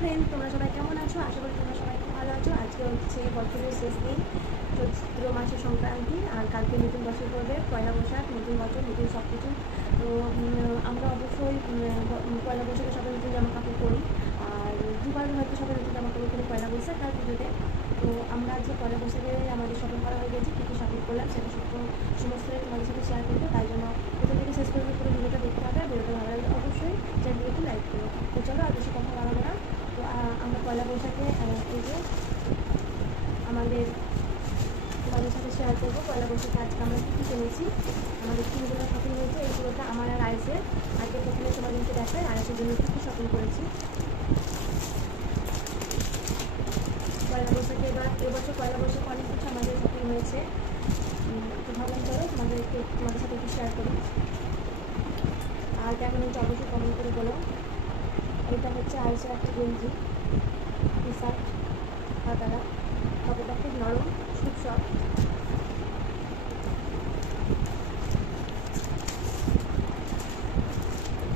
Friend, তোমরা সবাই কেমন আছো? আশা করি তোমরা সবাই খুব ভালো আছো। আজকে হচ্ছে বছরের শেষ দিন, চৈত্র মাসের সংক্রান্তি, আর কালকে নতুন বছর পড়বে, পয়লা বৈশাখ, নতুন বছর, নতুন সব কিছু। তো আমরা অবশ্যই পয়লা বৈশাখে সবাই নতুন জামা কাপড় পরি, আর দুবার হয়তো সবাই নতুন জামা কাপড় পরি, পয়লা বৈশাখ আর পুজোতে। তো আমরা আজকে পয়লা বৈশাখে আমাদের শপিং করা হয়ে গেছে, কী কী শপিং করলাম সেটা সমস্তটাই তোমাদের সাথে শেয়ার করবো। তাই জন্য প্রথম থেকে শেষ পর্যন্ত পুরো ভিডিওটা দেখতে হবে। ভিডিওটা ভালো লাগলে অবশ্যই চ্যানেলটি একটু লাইক করো। তো চলো আর বেশি কথা বাড়াবো না। তো আমরা পয়লা বৈশাখে এই যে আমাদের তোমাদের সাথে শেয়ার করবো পয়লা বৈশাখে আজকে আমরা কী কী কিনেছি, আমাদের কিনগুলো শপিং হয়েছে। এইগুলোটা আমার আর আইসের। আজকে প্রথমে তোমাদেরকে দেখায় আইসের জন্য কী কী শপিং করেছি পয়লা বৈশাখে। এবছর পয়লা বৈশাখে অনেক কিছু আমাদের শপিং হয়েছে। তো ভাবলাম চলো তোমাদের সাথে একটু শেয়ার করি। আর কেমন হচ্ছে অবশ্যই কমেন্ট করে বলো। এটা হচ্ছে আইসের একটা গেঞ্জি, টি শার্ট, হাতারা, কাপড়টা খুব নরম, খুব সফট।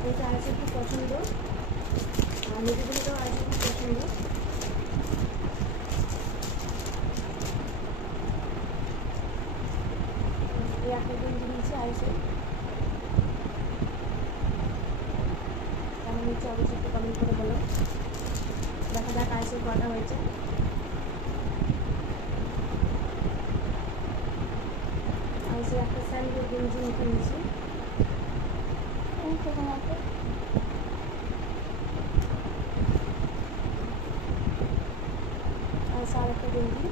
এটা আইসের খুব পছন্দ, আর মেয়েগুলোটাও আইসের খুব পছন্দ। এই একটা গেঞ্জি নিয়েছি আইসের, কেমন হচ্ছে অবশ্যই একটু কমেন্ট করে বলো। দেখা যাক আইসের কটা হয়েছে। আইসের একটা স্যান্ডেল গেঞ্জি নিতে নিয়েছি, আইসে আর একটা গেঞ্জি,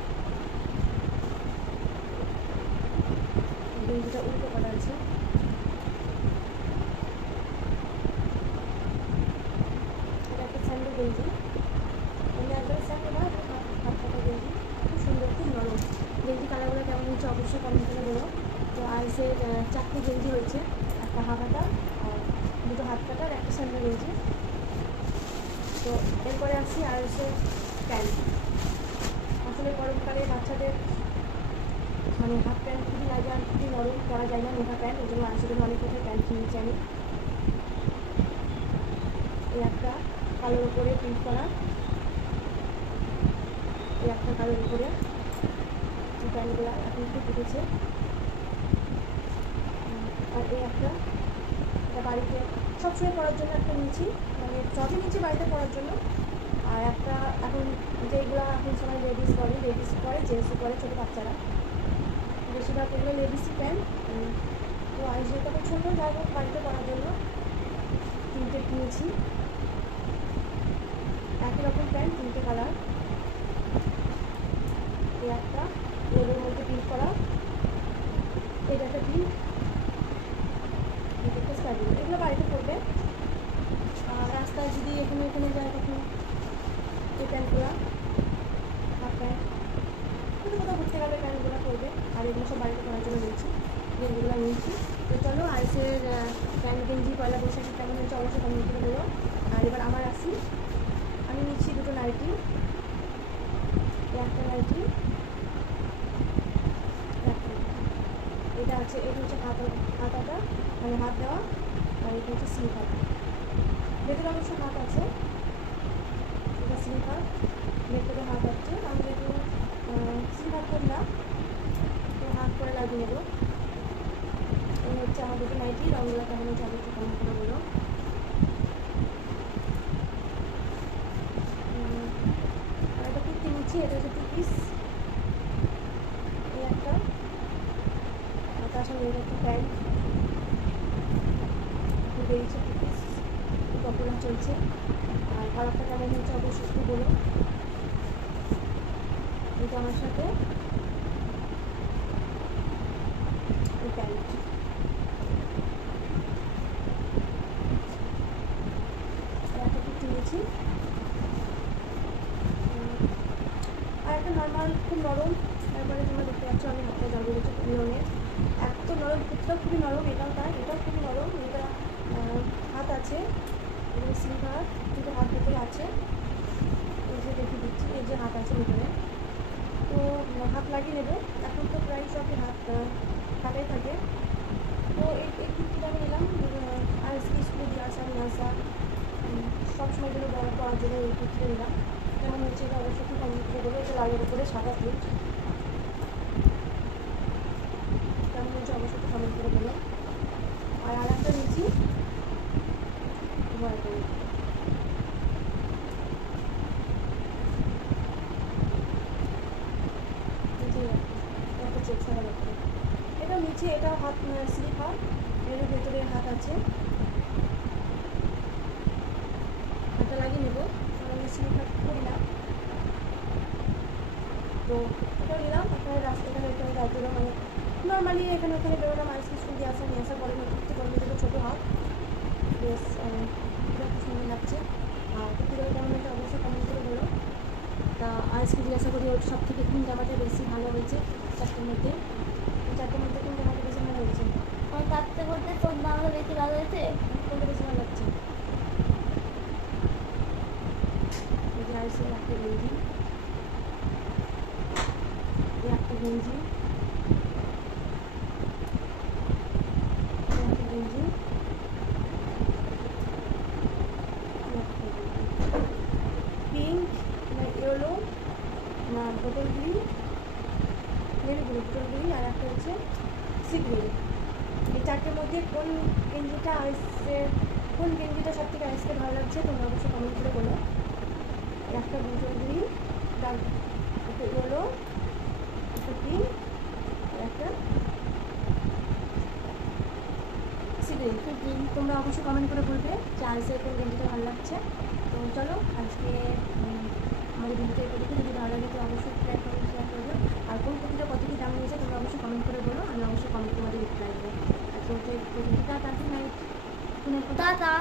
গেঞ্জিটা উল্টো করা আছে। এটা একটা স্যান্ডেল গেঞ্জি, এমনি একবারে স্যান্ডেল না, হাত কাটা গেঞ্জি, খুব সুন্দর, খুব নরম। গেঞ্জি কালারগুলো কেমন হচ্ছে অবশ্যই কমেন্ট করে বলো। তো আইসের 4টে গেঞ্জি হয়েছে, একটা হাফ হাতা আর দুটো হাত কাটা আর একটা স্যান্ডেল গেঞ্জি। তো এরপরে আসছি আইসের প্যান্ট। আসলে গরমকালে বাচ্চাদের মানে হাফ প্যান্ট খুবই লাগে আর খুবই নরম, পরা যায় না মোটা প্যান্ট, ওই জন্য আইসের জন্য অনেক কোথায় প্যান্ট কিনেছি আমি। এই একটা কালোর উপরে প্রিন্ট করা, এই একটা কালোর উপরে, যে প্যান্টগুলো এখন খুব উঠেছে। আর এই একটা, এটা বাড়িতে সবসময় পরার জন্য একটা নিয়েছি, মানে সবই নিয়েছি বাড়িতে পরার জন্য। আর একটা এখন যেগুলো এখন সবাই লেডিস পরে, জেন্টসও পরে, ছোটো বাচ্চারা, বেশিরভাগ এগুলো লেডিসই প্যান্ট। তো আইসের পছন্দ, যাই হোক বাড়িতে পরার জন্য 3টে কিনেছি, একই রকম প্যান্ট, 3টে কালার। এই একটা রোদের মধ্যে প্রিন্ট করা, এটা একটা প্রিন্ট, এটা একটা স্টাইল, এগুলো বাড়িতে পরবে। আর রাস্তায় যদি এখানে যায় তখন এই প্যান্টগুলো, হাফ প্যান্ট, কোথাও ঘুরতে গেলে প্যান্টগুলো পরবে। আর এগুলো সব বাড়িতে পরার জন্য নিয়েছি, গেঞ্জিগুলো নিয়েছি। তো চলো আইসের প্যান্ট গেঞ্জি পয়লা বৈশাখে কেমন হচ্ছে অবশ্যই কমেন্ট করে বলো। আর এবার আমার আসি, আমি নিচ্ছি দুটো নাইটি, একটা নাইটি, এটা হচ্ছে হাতাটা মানে হাত দেওয়া, আর এটা হচ্ছে স্লিপ হাতা। ভেতরে অবশ্য হাত আছে, এটা স্লিপ হাত, ভেতরে হাত আছে। আমি যেহেতু স্লিপ হাত করি না, তো হাত করে লাগিয়ে নেবো। এই হচ্ছে আমার দুটো নাইটি, রঙগুলো কেমন হচ্ছে অবশ্যই কমেন্ট করে বলো। আর একটা কুর্তি নিচ্ছি, এটা হচ্ছে 2 পিস, এই একটা, আর তার সঙ্গে এটা একটা প্যান্ট বেরিয়েছে, 2 পিস, পপুলার চলছে। আর কালারটা কেমন হচ্ছে অবশ্যই একটু বলো। এটা আমার সাথে এই প্যান্ট, একটা কুর্তি নিয়েছি। আর একটা নর্মাল, খুব নরম, তারপরে তোমরা দেখতে পাচ্ছ আমি হাতটা জল দিয়েছি, খুব নরমের, এত নরম, কুর্তিটাও খুবই নরম, এটাও তাই, এটাও খুবই নরম। এটা হাত আছে, এবং স্লিভ হাত, কিন্তু হাত ভেতরে আছে, এই যে দেখিয়ে দিচ্ছি, এই যে হাত আছে ভেতরে। তো হাত লাগিয়ে নেবে, এখন তো প্রায় সবই হাতেই থাকে। তো এই কুর্তিটা আমি নিলাম আর স্কুলে দিয়ে আসা নিয়ে আসা, সবসময় জন্য বড় তারপর যেটা এই কুর্তিটা নিলাম, কেমন হয়েছে এটা অবশ্যই একটু কমেন্ট করে বলো। এটা লালের উপরে সাদা প্রিন্ট, কেমন হয়েছে অবশ্যই একটু কমেন্ট করে বলো। আর একটা নিচ্ছি একটা চেক ছাড়া লাগবে। এটা নিচে এটা হাত স্লিপার, এর ভেতরে হাত আছে, হাতটা লাগিয়ে নেবো, আমি স্লিপার করি না। তো এটা নিলাম, আপনার রাস্তাখানে এখানে যাওয়ার মানে নর্মালি এখানে ওখানে বেরোলাম, আইসক্রিম স্কুল দিয়ে আসা নিয়ে আসা পরে কুর্তি গরমে থেকে ছোটো হাত, বেশ খুব সুন্দর লাগছে। আর কুর্তিগুলো কেমন হয়েছে অবশ্যই কমেন্ট করে বলো। তা আজকে জিজ্ঞাসা করি ওর সব থেকে কোন জামাটা বেশি ভালো হয়েছে চারটের মধ্যে, চারটের মধ্যে কোন জামাটা বেশি ভালো হয়েছে? আমার চারটে মধ্যে কোন জামাটা বেশি ভালো হয়েছে? কোনটা বেশি ভালো লাগছে? এই যে আইসের একটা গেঞ্জি, এই একটা গেঞ্জি, একটা গেঞ্জি, পিঙ্ক না ইয়েলো না বোতল গ্রিন, নেভি ব্লু, বোতল গ্রিন, আর একটা হচ্ছে সি গ্রিন। এই চারটের মধ্যে কোন গেঞ্জিটা সব থেকে আইসকে ভালো লাগছে তোমরা অবশ্যই কমেন্ট করে বলো। একটা বোতল গ্রিন, একটা ইয়েলো, একটা পিঙ্ক, আর একটা সি গ্রিন। তোমরা অবশ্যই কমেন্ট করে বলবে যে আইসের কোন গেঞ্জিটা ভালো লাগছে। তো চলো আজকে আমাদের ভিডিওটা এই পর্যন্ত। যদি ভালো লাগে তো অবশ্যই শেয়ার করবে। আর কোন কুর্তিটা কত কি দাম নিয়েছে তোমরা অবশ্যই কমেন্ট করে বলো, আমি অবশ্যই কমেন্ট তোমাদের রিপ্লাই দেবো। আজকে হচ্ছে টাটা, গুড নাইট। টাটা।